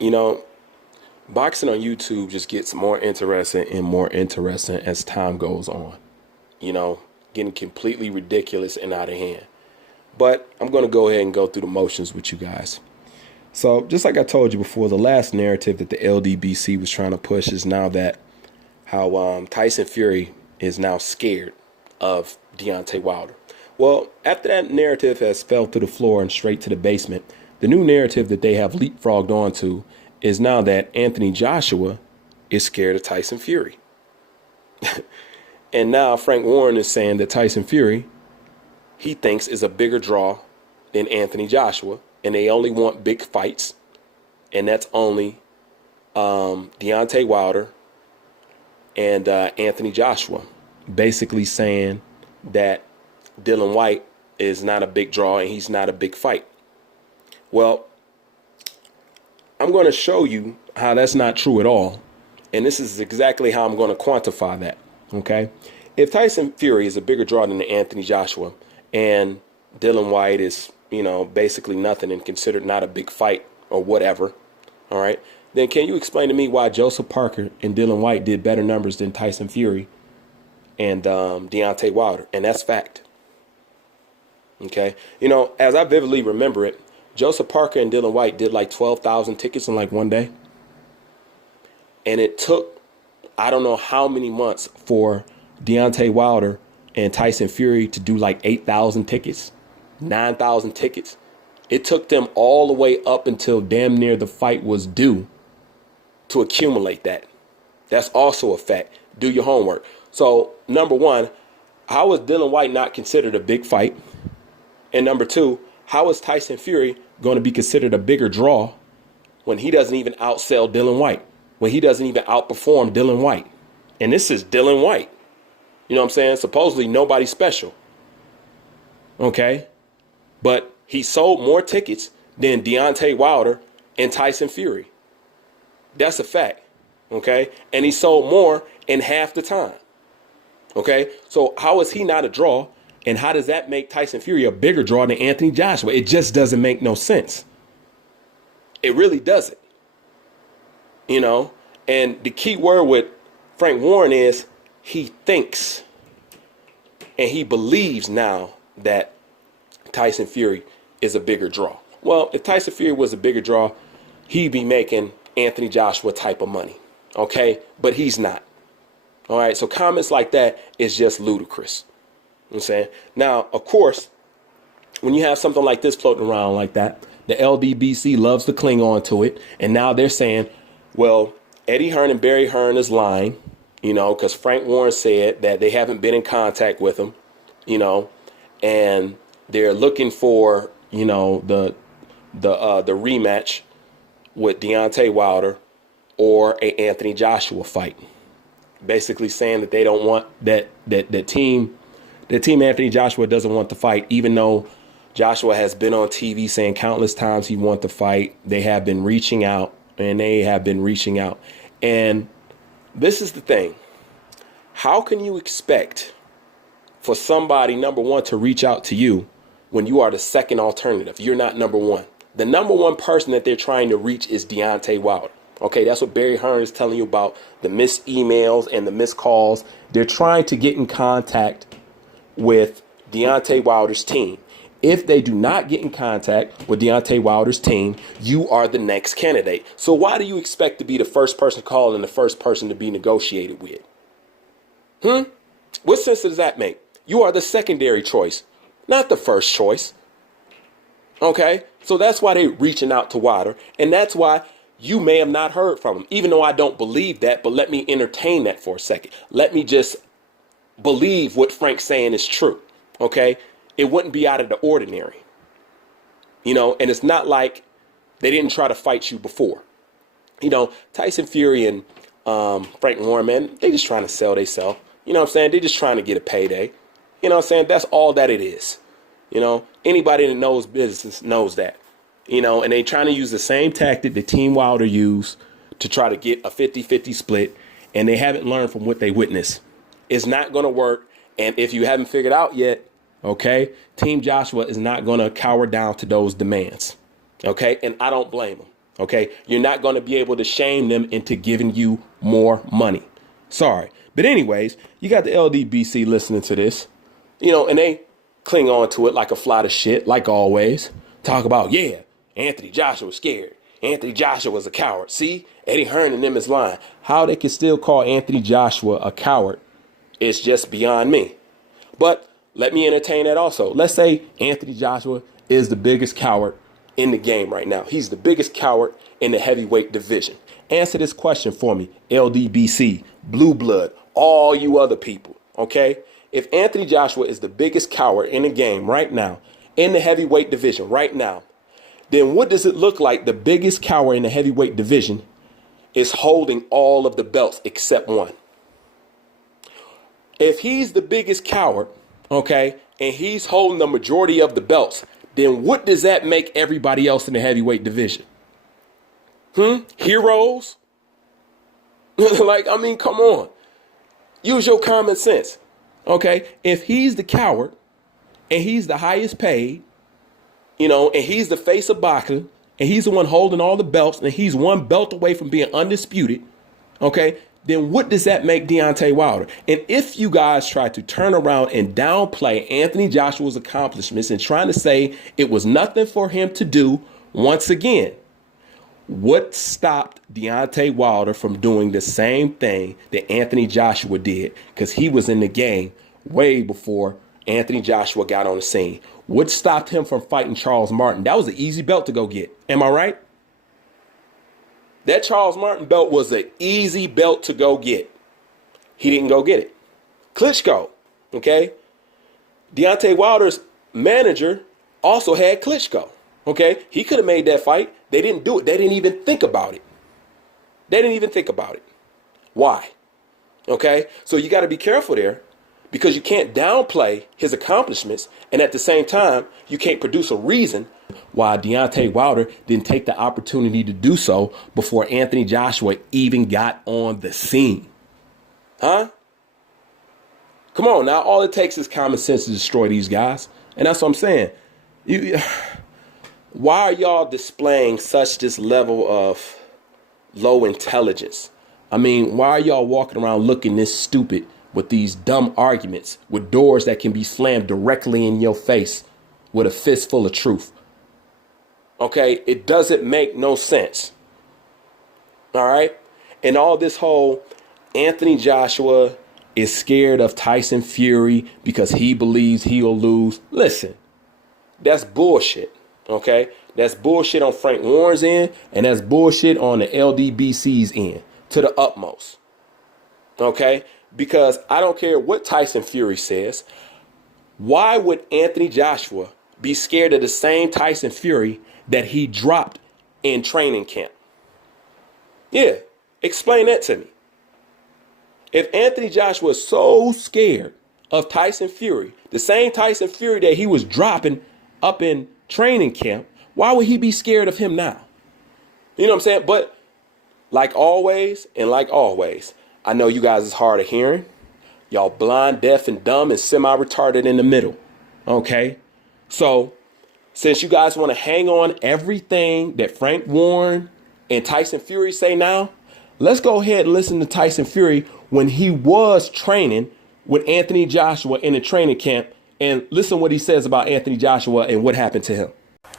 You know, boxing on YouTube just gets more interesting and more interesting as time goes on. You know, getting completely ridiculous and out of hand. But I'm going to go ahead and go through the motions with you guys. So just like I told you before, the last narrative that the Ldbc was trying to push is now that how Tyson Fury is now scared of Deontay Wilder. Well, after that narrative has fell to the floor and straight to the basement, the new narrative that they have leapfrogged onto is now that Anthony Joshua is scared of Tyson Fury. And now Frank Warren is saying that Tyson Fury, he thinks, is a bigger draw than Anthony Joshua. And they only want big fights. And that's only Deontay Wilder and Anthony Joshua. Basically saying that Dylan White is not a big draw and he's not a big fight. Well, I'm going to show you how that's not true at all. And this is exactly how I'm going to quantify that. Okay. If Tyson Fury is a bigger draw than Anthony Joshua and Dylan White is, you know, basically nothing and considered not a big fight or whatever. All right. Then can you explain to me why Joseph Parker and Dylan White did better numbers than Tyson Fury and Deontay Wilder? And that's fact. OK, you know, as I vividly remember it, Joseph Parker and Dylan White did like 12,000 tickets in like one day. And it took, I don't know how many months for Deontay Wilder and Tyson Fury to do like 8,000 tickets, 9,000 tickets. It took them all the way up until damn near the fight was due to accumulate that. That's also a fact. Do your homework. So, number one, how is Dylan White not considered a big fight? And number two, how is Tyson Fury going to be considered a bigger draw when he doesn't even outsell Dylan White, when he doesn't even outperform Dylan White? And this is Dylan White. You know what I'm saying? Supposedly nobody special. Okay. But he sold more tickets than Deontay Wilder and Tyson Fury. That's a fact. Okay. And he sold more in half the time. Okay. So how is he not a draw? And how does that make Tyson Fury a bigger draw than Anthony Joshua? It just doesn't make no sense. It really doesn't. You know, and the key word with Frank Warren is he thinks and he believes now that Tyson Fury is a bigger draw. Well, if Tyson Fury was a bigger draw, he'd be making Anthony Joshua type of money. OK, but he's not. All right. So comments like that is just ludicrous. You know what I'm saying? Now, of course, when you have something like this floating around like that, the Ldbc loves to cling on to it. And now they're saying, well, Eddie Hearn and Barry Hearn is lying, you know, because Frank Warren said that they haven't been in contact with him, you know, and they're looking for, you know, the rematch with Deontay Wilder or a Anthony Joshua fight. Basically saying that they don't want that team Anthony Joshua doesn't want the fight, even though Joshua has been on TV saying countless times he wants the fight. They have been reaching out and they have been reaching out. And this is the thing. How can you expect for somebody, number one, to reach out to you when you are the second alternative? You're not number one. The number one person that they're trying to reach is Deontay Wilder. OK, that's what Barry Hearn is telling you about the missed emails and the missed calls. They're trying to get in contact with Deontay Wilder's team. If they do not get in contact with Deontay Wilder's team, you are the next candidate. So why do you expect to be the first person called and the first person to be negotiated with? What sense does that make? You are the secondary choice, not the first choice. Okay, so that's why they're reaching out to Wilder, and that's why you may have not heard from him, even though I don't believe that. But let me entertain that for a second. Let me just believe what Frank's saying is true. OK, it wouldn't be out of the ordinary, you know, and it's not like they didn't try to fight you before. You know, Tyson Fury and Frank Warren, man, they just trying to sell themselves. You know what I'm saying? They're just trying to get a payday. You know what I'm saying? That's all that it is. You know, anybody that knows business knows that, you know, and they trying to use the same tactic that Team Wilder used to try to get a 50-50 split. And they haven't learned from what they witnessed. It's not going to work. And if you haven't figured out yet, OK, Team Joshua is not going to cower down to those demands. OK, and I don't blame them. Okay, you're not going to be able to shame them into giving you more money. Sorry. But anyways, you got the Ldbc listening to this, and they cling on to it like a fly to shit, like always. Talk about, yeah, Anthony Joshua was scared. Anthony Joshua was a coward. See, Eddie Hearn and them is lying. How they can still call Anthony Joshua a coward is just beyond me. But let me entertain that also. Let's say Anthony Joshua is the biggest coward in the game right now. He's the biggest coward in the heavyweight division. Answer this question for me, Ldbc, Blue Blood, all you other people, okay? If Anthony Joshua is the biggest coward in the game right now, in the heavyweight division right now, then what does it look like the biggest coward in the heavyweight division is holding all of the belts except one? If he's the biggest coward, okay, and he's holding the majority of the belts, then what does that make everybody else in the heavyweight division? Heroes? Come on. Use your common sense. Okay? If he's the coward and he's the highest paid, and he's the face of boxing and he's the one holding all the belts and he's one belt away from being undisputed, okay, then what does that make Deontay Wilder? And if you guys try to turn around and downplay Anthony Joshua's accomplishments and trying to say it was nothing for him to do, once again, what stopped Deontay Wilder from doing the same thing that Anthony Joshua did? Because he was in the game way before Anthony Joshua got on the scene. What stopped him from fighting Charles Martin? That was an easy belt to go get. Am I right? That Charles Martin belt was an easy belt to go get. He didn't go get it. Klitschko, okay? Deontay Wilder's manager also had Klitschko, okay? He could have made that fight. They didn't do it. They didn't even think about it. Why? Okay? So you got to be careful there, because you can't downplay his accomplishments, and at the same time, you can't produce a reason why Deontay Wilder didn't take the opportunity to do so before Anthony Joshua even got on the scene. Huh? Come on now. All it takes is common sense to destroy these guys. And that's what I'm saying. Why are y'all displaying such this level of low intelligence? Why are y'all walking around looking this stupid with these dumb arguments, with doors that can be slammed directly in your face with a fistful of truth? Okay, it doesn't make no sense. All right? And all this whole Anthony Joshua is scared of Tyson Fury because he believes he'll lose. Listen, that's bullshit. Okay? That's bullshit on Frank Warren's end, and that's bullshit on the Ldbc's end to the utmost. Okay? Because I don't care what Tyson Fury says. Why would Anthony Joshua be scared of the same Tyson Fury that he dropped in training camp? Yeah, explain that to me. If Anthony Joshua is so scared of Tyson Fury, the same Tyson Fury that he was dropping up in training camp, why would he be scared of him now? You know what I'm saying? But like always, I know you guys is hard of hearing. Y'all blind, deaf, and dumb and semi-retarded in the middle. Okay? So, since you guys want to hang on everything that Frank Warren and Tyson Fury say now, let's go ahead and listen to Tyson Fury when he was training with Anthony Joshua in the training camp, and listen what he says about Anthony Joshua and what happened to him.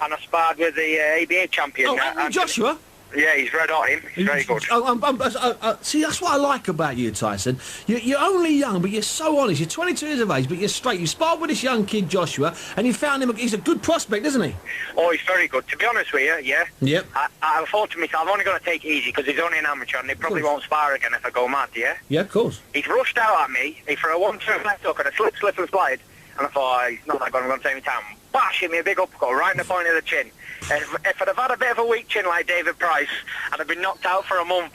And I sparred with the ABA champion. Oh, Anthony Joshua? Yeah, he's red hot, him. He's very good. See, that's what I like about you, Tyson. You're only young, but you're so honest. You're 22 years of age, but you're straight. You sparred with this young kid, Joshua, and you found him. He's a good prospect, isn't he? Oh, he's very good. To be honest with you, yeah. Yep. I thought to myself, I'm only going to take it easy because he's only an amateur and he probably won't spar again if I go mad, yeah? Yeah, of course. He's rushed out at me. He threw a 1-2 left hook and a slip and slide. And I thought, oh, he's not that good, I'm going to take me time. Bash, hit me a big uppercut right in the point of the chin. If I'd have had a bit of a weak chin like David Price, I'd have been knocked out for a month.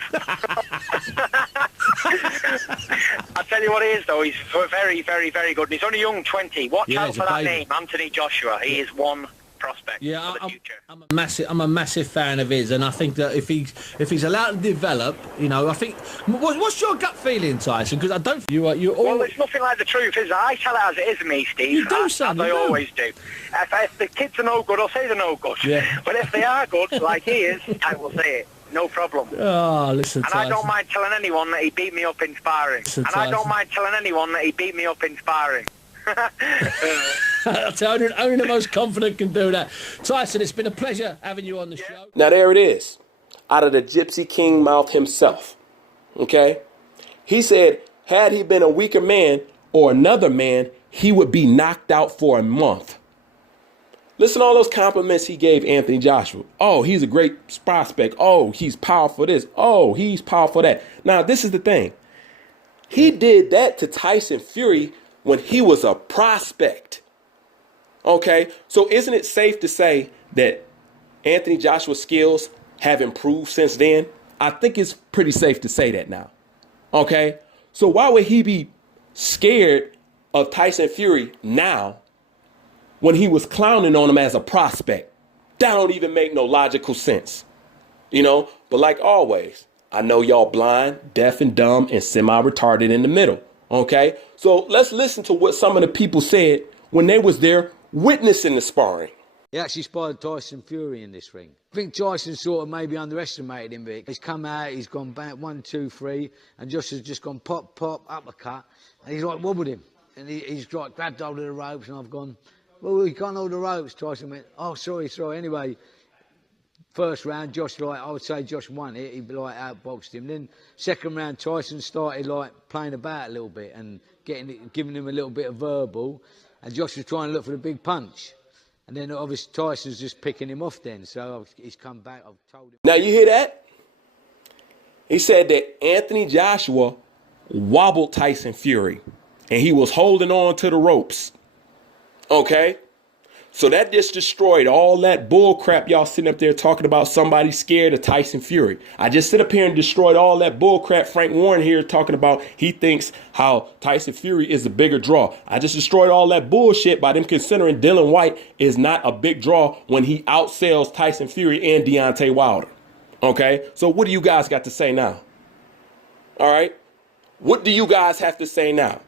I tell you what he is, though, he's very, very, very good. And he's only young, 20. Watch out for that name, Anthony Joshua. He is one prospect Yeah, for the future. I'm a massive fan of his, and I think that if he's allowed to develop, you know, I think. What's your gut feeling, Tyson? Because I don't. You're all. Well, it's nothing like the truth, is it? I tell it as it is, me, Steve. You do, son. As I always do. If the kids are no good, I'll say they're no good. Yeah. But if they are good, like he is, I will say it. No problem. Oh, listen, And Tyson. I don't mind telling anyone that he beat me up in sparring. Listen, And I don't mind telling anyone that he beat me up in sparring. Only the most confident can do that. Tyson, it's been a pleasure having you on the show. Now there it is, out of the Gypsy King mouth himself. Okay? He said, had he been a weaker man or another man, he would be knocked out for a month. Listen to all those compliments he gave Anthony Joshua. Oh, he's a great prospect. Oh, he's powerful this. Oh, he's powerful that. Now, this is the thing. He did that to Tyson Fury when he was a prospect. Okay? So isn't it safe to say that Anthony Joshua's skills have improved since then? I think it's pretty safe to say that now. Okay? So why would he be scared of Tyson Fury now when he was clowning on him as a prospect? That don't even make no logical sense. You know, but like always, I know y'all blind, deaf and dumb and semi-retarded in the middle. Okay, so let's listen to what some of the people said when they was there witnessing the sparring. He actually sparred Tyson Fury in this ring. I think Tyson sort of maybe underestimated him, Vic. He's come out, he's gone back 1, 2, 3, and Josh has just gone pop, pop, uppercut, and he's like wobbled him. And he's like grabbed hold of the ropes, and I've gone, well, he can't hold the ropes. Tyson went, oh, sorry. Anyway, first round, Josh, like, I would say Josh won it. He, like, outboxed him. Then second round, Tyson started, like, playing about a little bit and giving him a little bit of verbal. And Josh was trying to look for the big punch. And then, obviously, Tyson's just picking him off then. So he's come back. I've told him. Now, you hear that? He said that Anthony Joshua wobbled Tyson Fury. And he was holding on to the ropes. Okay? So that just destroyed all that bull crap y'all sitting up there talking about somebody scared of Tyson Fury. I just sit up here and destroyed all that bull crap Frank Warren here talking about he thinks how Tyson Fury is a bigger draw. I just destroyed all that bullshit by them considering Dylan White is not a big draw when he outsells Tyson Fury and Deontay Wilder. Okay? So what do you guys got to say now? All right? What do you guys have to say now?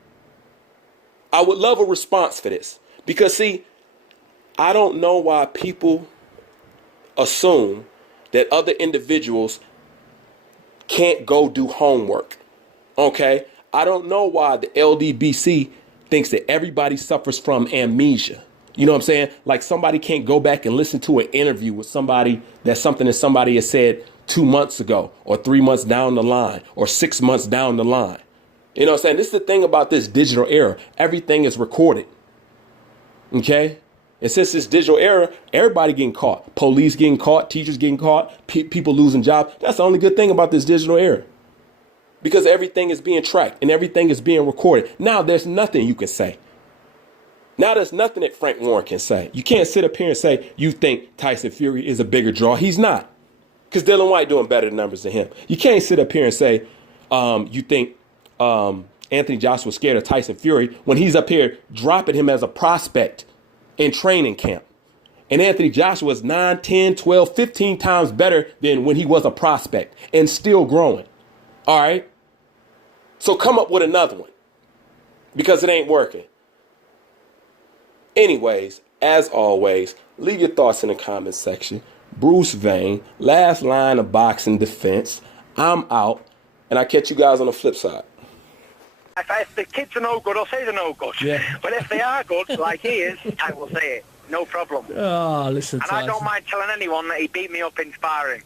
I would love a response for this. Because, see, I don't know why people assume that other individuals can't go do homework. Okay? I don't know why the Ldbc thinks that everybody suffers from amnesia. You know what I'm saying? Like somebody can't go back and listen to an interview with somebody that's something that somebody has said 2 months ago or 3 months down the line or 6 months down the line. You know what I'm saying? This is the thing about this digital era. Everything is recorded. Okay? And since this digital era, everybody getting caught. Police getting caught, teachers getting caught, people losing jobs. That's the only good thing about this digital era. Because everything is being tracked and everything is being recorded. Now there's nothing you can say. Now there's nothing that Frank Warren can say. You can't sit up here and say you think Tyson Fury is a bigger draw. He's not. Because Dylan White doing better numbers than him. You can't sit up here and say you think Anthony Joshua's scared of Tyson Fury when he's up here dropping him as a prospect in training camp. And Anthony Joshua is 9, 10, 12, 15 times better than when he was a prospect and still growing. All right? So come up with another one because it ain't working. Anyways, as always, leave your thoughts in the comments section. Bruce Vane, last line of boxing defense. I'm out, and I'll catch you guys on the flip side. If the kids are no good, I'll say they're no good. Yeah. But if they are good, like he is, I will say it. No problem. Oh, listen, And Tyson. I don't mind telling anyone that he beat me up in sparring.